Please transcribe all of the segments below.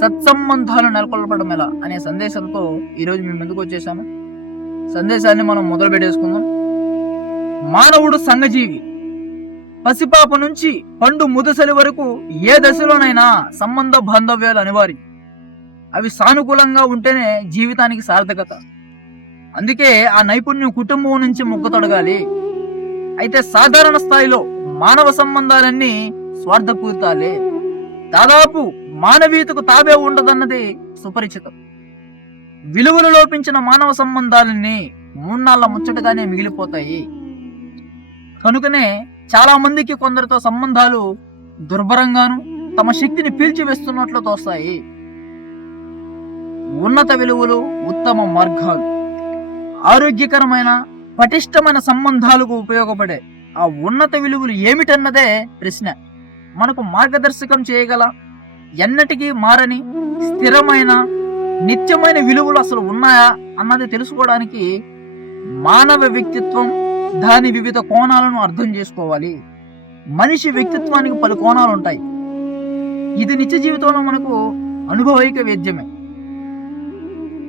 సత్సంబంధాలు నెలకొల్పడం ఎలా అనే సందేశంతో ఈరోజు మేము ముందుకు వచ్చేసాము. సందేశాన్ని మనం మొదలు పెట్టేసుకుందాం. మానవుడు సంఘజీవి. పసిపాప నుంచి పండు ముదసలి వరకు ఏ దశలోనైనా సంబంధ బాంధవ్యాలు అనివార్యం. అవి సానుకూలంగా ఉంటేనే జీవితానికి సార్థకత. అందుకే ఆ నైపుణ్యం కుటుంబం నుంచి ముగ్గతొడగాలి అయితే సాధారణ స్థాయిలో మానవ సంబంధాలన్నీ స్వార్థపూరితాలే. దాదాపు మానవీయతకు తాబే ఉండదన్నది సుపరిచితం. విలువలు లోపించిన మానవ సంబంధాలన్నీ మూన్నాళ్ళ ముచ్చటగానే మిగిలిపోతాయి. కనుకనే చాలా మందికి కొందరితో సంబంధాలు దుర్భరంగాను తమ శక్తిని పీల్చివేస్తున్నట్లు తోస్తాయి. ఉన్నత విలువలు ఉత్తమ మార్గాలు. ఆరోగ్యకరమైన పటిష్టమైన సంబంధాలకు ఉపయోగపడే ఆ ఉన్నత విలువలు ఏమిటన్నదే ప్రశ్న. మనకు మార్గదర్శకం చేయగల ఎన్నటికీ మారని స్థిరమైన నిత్యమైన విలువలు అసలు ఉన్నాయా అన్నది తెలుసుకోవడానికి మానవ వ్యక్తిత్వం దాని వివిధ కోణాలను అర్థం చేసుకోవాలి. మనిషి వ్యక్తిత్వానికి పలు కోణాలు ఉంటాయి ఇది నిత్య జీవితంలో మనకు అనుభవైక వేద్యమే.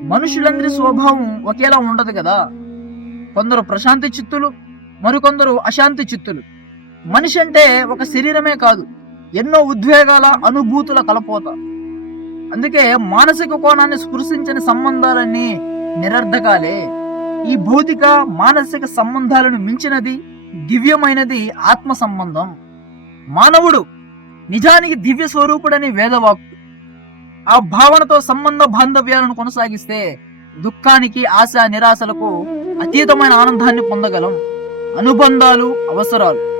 మనుషులందరి స్వభావం ఒకేలా ఉండదు కదా. కొందరు ప్రశాంతి చిత్తులు మరికొందరు అశాంతి చిత్తులు. మనిషి అంటే ఒక శరీరమే కాదు. ఎన్నో ఉద్వేగాల అనుభూతుల కలపోత. అందుకే మానసిక కోణాన్ని స్పృశించని సంబంధాలన్నీ నిరర్ధకాలే. ఈ భౌతిక మానసిక సంబంధాలను మించినది దివ్యమైనది ఆత్మ సంబంధం మానవుడు నిజానికి దివ్య స్వరూపుడని వేదవాక్కు. ఆ భావనతో సంబంధ బాంధవ్యాలను కొనసాగిస్తే దుఃఖానికి ఆశ నిరాశలకు అతీతమైన ఆనందాన్ని పొందగలం. అనుబంధాలు అవసరాలు.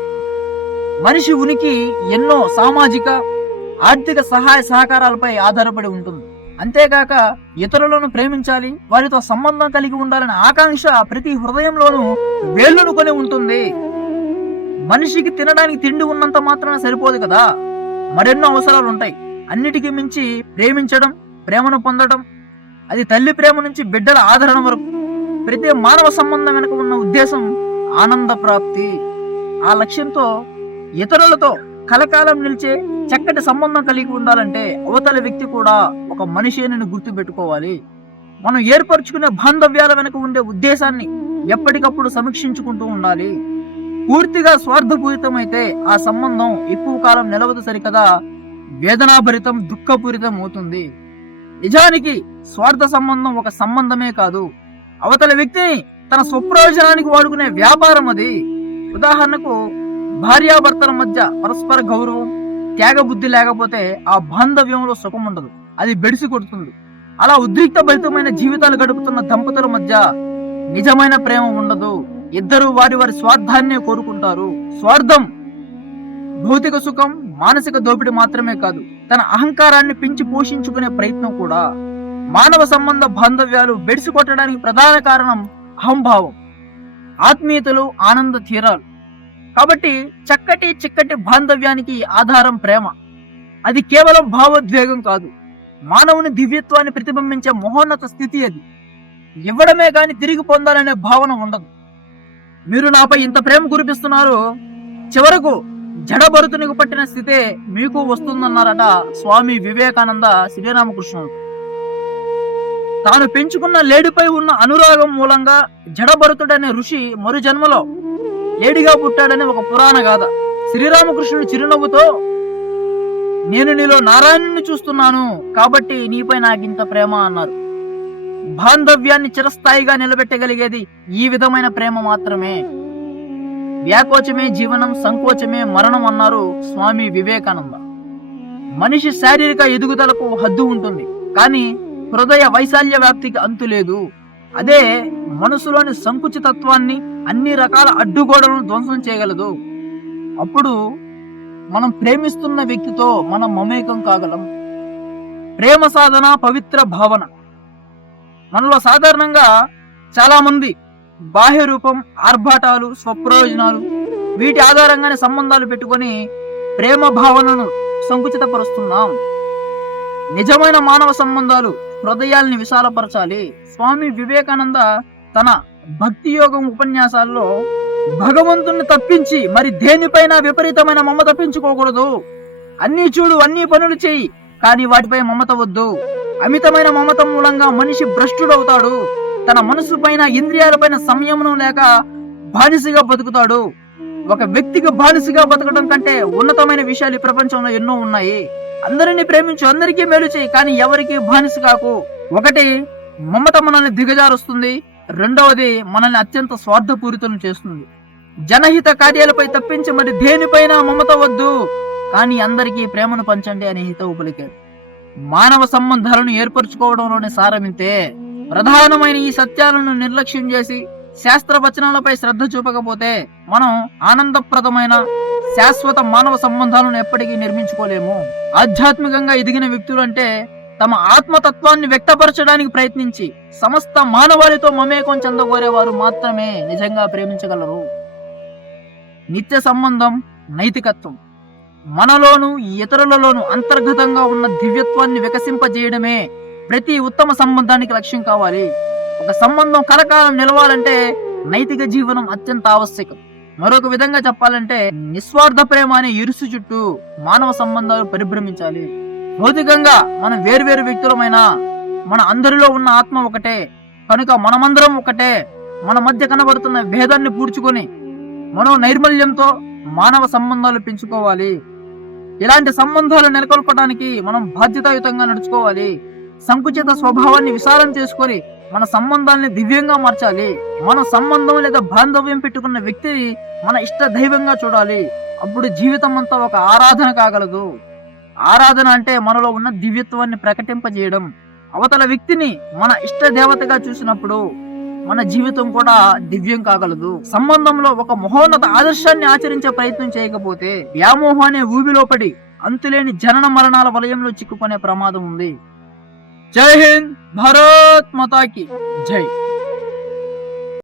మనిషి ఉనికి ఎన్నో సామాజిక ఆర్థిక సహాయ సహకారాలపై ఆధారపడి ఉంటుంది. అంతేకాక ఇతరులను ప్రేమించాలి వారితో సంబంధం కలిగి ఉండాలనే ఆకాంక్ష ప్రతి హృదయంలోనూ వేళ్ళునుకొని ఉంటుంది. మనిషికి తినడానికి తిండి ఉన్నంత మాత్రాన సరిపోదు కదా. మరెన్నో అవసరాలు ఉంటాయి అన్నిటికీ మించి ప్రేమించడం ప్రేమను పొందడం అది తల్లి ప్రేమ నుంచి బిడ్డల ఆదరణ వరకు ప్రతి మానవ సంబంధం వెనుక ఉన్న ఉద్దేశం ఆనంద ప్రాప్తి. ఆ లక్ష్యంతో ఇతరులతో కలకాలం నిలిచే చక్కటి సంబంధం కలిగి ఉండాలంటే అవతల వ్యక్తి కూడా ఒక మనిషి అని గుర్తు పెట్టుకోవాలి మనం ఏర్పరచుకునే బాంధవ్యాల వెనుక ఉండే ఉద్దేశాన్ని ఎప్పటికప్పుడు సమీక్షించుకుంటూ ఉండాలి. పూర్తిగా స్వార్థపూరితమైతే ఆ సంబంధం ఎక్కువ కాలం నిలవదు సరికదా? వేదనాభరితం దుఃఖపూరితం అవుతుంది. నిజానికి స్వార్థ సంబంధం ఒక సంబంధమే కాదు. అవతల వ్యక్తిని తన స్వప్రయోజనానికి వాడుకునే వ్యాపారం అది. ఉదాహరణకు భార్యాభర్తల మధ్య పరస్పర గౌరవం త్యాగబుద్ధి లేకపోతే ఆ బాంధవ్యంలో సుఖం ఉండదు. అది బెడిసి కొడుతుంది. అలా ఉద్రిక్త భరితమైన జీవితాలు గడుపుతున్న దంపతుల మధ్య నిజమైన ప్రేమ ఉండదు. ఇద్దరు వారి వారి స్వార్థాన్నే కోరుకుంటారు. స్వార్థం భౌతిక సుఖం మానసిక దోపిడి మాత్రమే కాదు తన అహంకారాన్ని పెంచి పోషించుకునే ప్రయత్నం కూడా. మానవ సంబంధ బాంధవ్యాలు బెడిసి కొట్టడానికి ప్రధాన కారణం అహంభావం. ఆత్మీయతలు ఆనంద తీరాలు. కాబట్టి చక్కటి చిక్కటి బాంధవ్యానికి ఆధారం ప్రేమ. అది కేవలం భావోద్వేగం కాదు. మానవుని దివ్యత్వాన్ని ప్రతిబింబించే మహోన్నత స్థితి అది. ఇవ్వడమే కానీ తిరిగి పొందాలనే భావన ఉండదు. మీరు నాపై ఇంత ప్రేమ కురిపిస్తున్నారు చివరకు జడభరుతునికి పట్టిన స్థితే మీకు వస్తుందన్నారట స్వామి వివేకానంద శ్రీరామకృష్ణుడు. తాను పెంచుకున్న లేడిపై ఉన్న అనురాగం మూలంగా జడభరుతుడనే ఋషి మరు జన్మలో లేడిగా పుట్టాడని ఒక పురాణ గాథ. శ్రీరామకృష్ణుడు చిరునవ్వుతో నేను నీలో నారాయణుని చూస్తున్నాను కాబట్టి నీపై నాకింత ప్రేమ అన్నారు. బాంధవ్యాన్ని చిరస్థాయిగా నిలబెట్టగలిగేది ఈ విధమైన ప్రేమ మాత్రమే. వ్యాకోచమే జీవనం సంకోచమే మరణం అన్నారు స్వామి వివేకానంద. మనిషి శారీరక ఎదుగుదలకు హద్దు ఉంటుంది కానీ హృదయ వైశాల్య వ్యాప్తికి అంతు లేదు. అదే మనసులోని సంకుచితత్వాన్ని అన్ని రకాల అడ్డుగోడలను ధ్వంసం చేయగలదు. అప్పుడు మనం ప్రేమిస్తున్న వ్యక్తితో మనం మమేకం కాగలం. ప్రేమ సాధన పవిత్ర భావన. మనలో సాధారణంగా చాలామంది బాహ్య రూపం ఆర్భాటాలు స్వప్రయోజనాలు వీటి ఆధారంగానే సంబంధాలు పెట్టుకొని ప్రేమ భావనను సంకుచితపరుస్తున్నాం. నిజమైన మానవ సంబంధాలు హృదయాల్ని విశాలపరచాలి. స్వామి వివేకానంద తన భక్తి యోగం ఉపన్యాసాల్లో భగవంతుణ్ణి తప్పించి మరి దేనిపైన విపరీతమైన మమ్మ తప్పించుకోకూడదు అన్ని చూడు అన్ని పనులు చేయి కానీ వాటిపై మమత వద్దు. అమితమైన మమత మూలంగా మనిషి భ్రష్టుడవుతాడు. తన మనసు పైన ఇంద్రియాలపైన సంయమనం లేక బానిసగా బతుకుతాడు. ఒక వ్యక్తికి బానిసగా బతకడం కంటే ఉన్నతమైన విషయాలు ఈ ప్రపంచంలో ఎన్నో ఉన్నాయి. అందరినీ ప్రేమించు అందరికీ మేలు చేయి కానీ ఎవరికి బానిస కాకు. ఒకటి మమత మనల్ని దిగజారుస్తుంది. రెండవది మనల్ని అత్యంత స్వార్థపూరితం చేస్తుంది. జనహిత కార్యాలపై తప్పించి మరి దేనిపైన మమత వద్దు. కానీ అందరికీ ప్రేమను పంచండి అని హితవు పలికారు మానవ సంబంధాలను ఏర్పరచుకోవడంలోని సారమితే ప్రధానమైన ఈ సత్యాలను నిర్లక్ష్యం చేసి శాస్త్ర వచనాలపై శ్రద్ధ చూపకపోతే మనం ఆనందప్రదమైన శాశ్వత మానవ సంబంధాలను ఎప్పటికీ నిర్మించుకోలేము. ఆధ్యాత్మికంగా ఎదిగిన వ్యక్తులు అంటే తమ ఆత్మతత్వాన్ని వ్యక్తపరచడానికి ప్రయత్నించి సమస్త మానవాళితో మమేకం చెందగోరేవారు మాత్రమే నిజంగా ప్రేమించగలరు. నిత్య సంబంధం నైతికత్వం మనలోను ఇతరులలోను అంతర్గతంగా ఉన్న దివ్యత్వాన్ని వికసింపజేయడమే ప్రతి ఉత్తమ సంబంధానికి లక్ష్యం కావాలి. ఒక సంబంధం కలకాలం నిలవాలంటే నైతిక జీవనం అత్యంత ఆవశ్యకం. మరొక విధంగా చెప్పాలంటే నిస్వార్థ ప్రేమ అనే ఇరుసు చుట్టూ మానవ సంబంధాలు పరిభ్రమించాలి. భౌతికంగా మనం వేరువేరు వ్యక్తులమైన మన అందరిలో ఉన్న ఆత్మ ఒకటే. కనుక మనమందరం ఒకటే. మన మధ్య కనబడుతున్న భేదాన్ని పూడ్చుకొని మనో నైర్మల్యంతో మానవ సంబంధాలు పెంచుకోవాలి. ఇలాంటి సంబంధాలు నెలకొల్పడానికి మనం బాధ్యతాయుతంగా నడుచుకోవాలి. సంకుచిత స్వభావాన్ని విశాలం చేసుకొని మన సంబంధాల్ని దివ్యంగా మార్చాలి. మన సంబంధం లేదా బాంధవ్యం పెట్టుకున్న వ్యక్తిని మన ఇష్ట దైవంగా చూడాలి. అప్పుడు జీవితం అంతా ఒక ఆరాధన కాగలదు. ఆరాధన అంటే మనలో ఉన్న దివ్యత్వాన్ని ప్రకటింపజేయడం. అవతల వ్యక్తిని మన ఇష్ట దేవతగా చూసినప్పుడు మన జీవితం కూడా దివ్యం కాగలదు. సంబంధంలో ఒక మహోన్నత ఆదర్శాన్ని ఆచరించే ప్రయత్నం చేయకపోతే వ్యామోహం అనే ఊబిలో పడి అంతులేని జనన మరణాల వలయంలో చిక్కుకునే ప్రమాదం ఉంది. జై హింద్ భారత్ మతాకి. జై.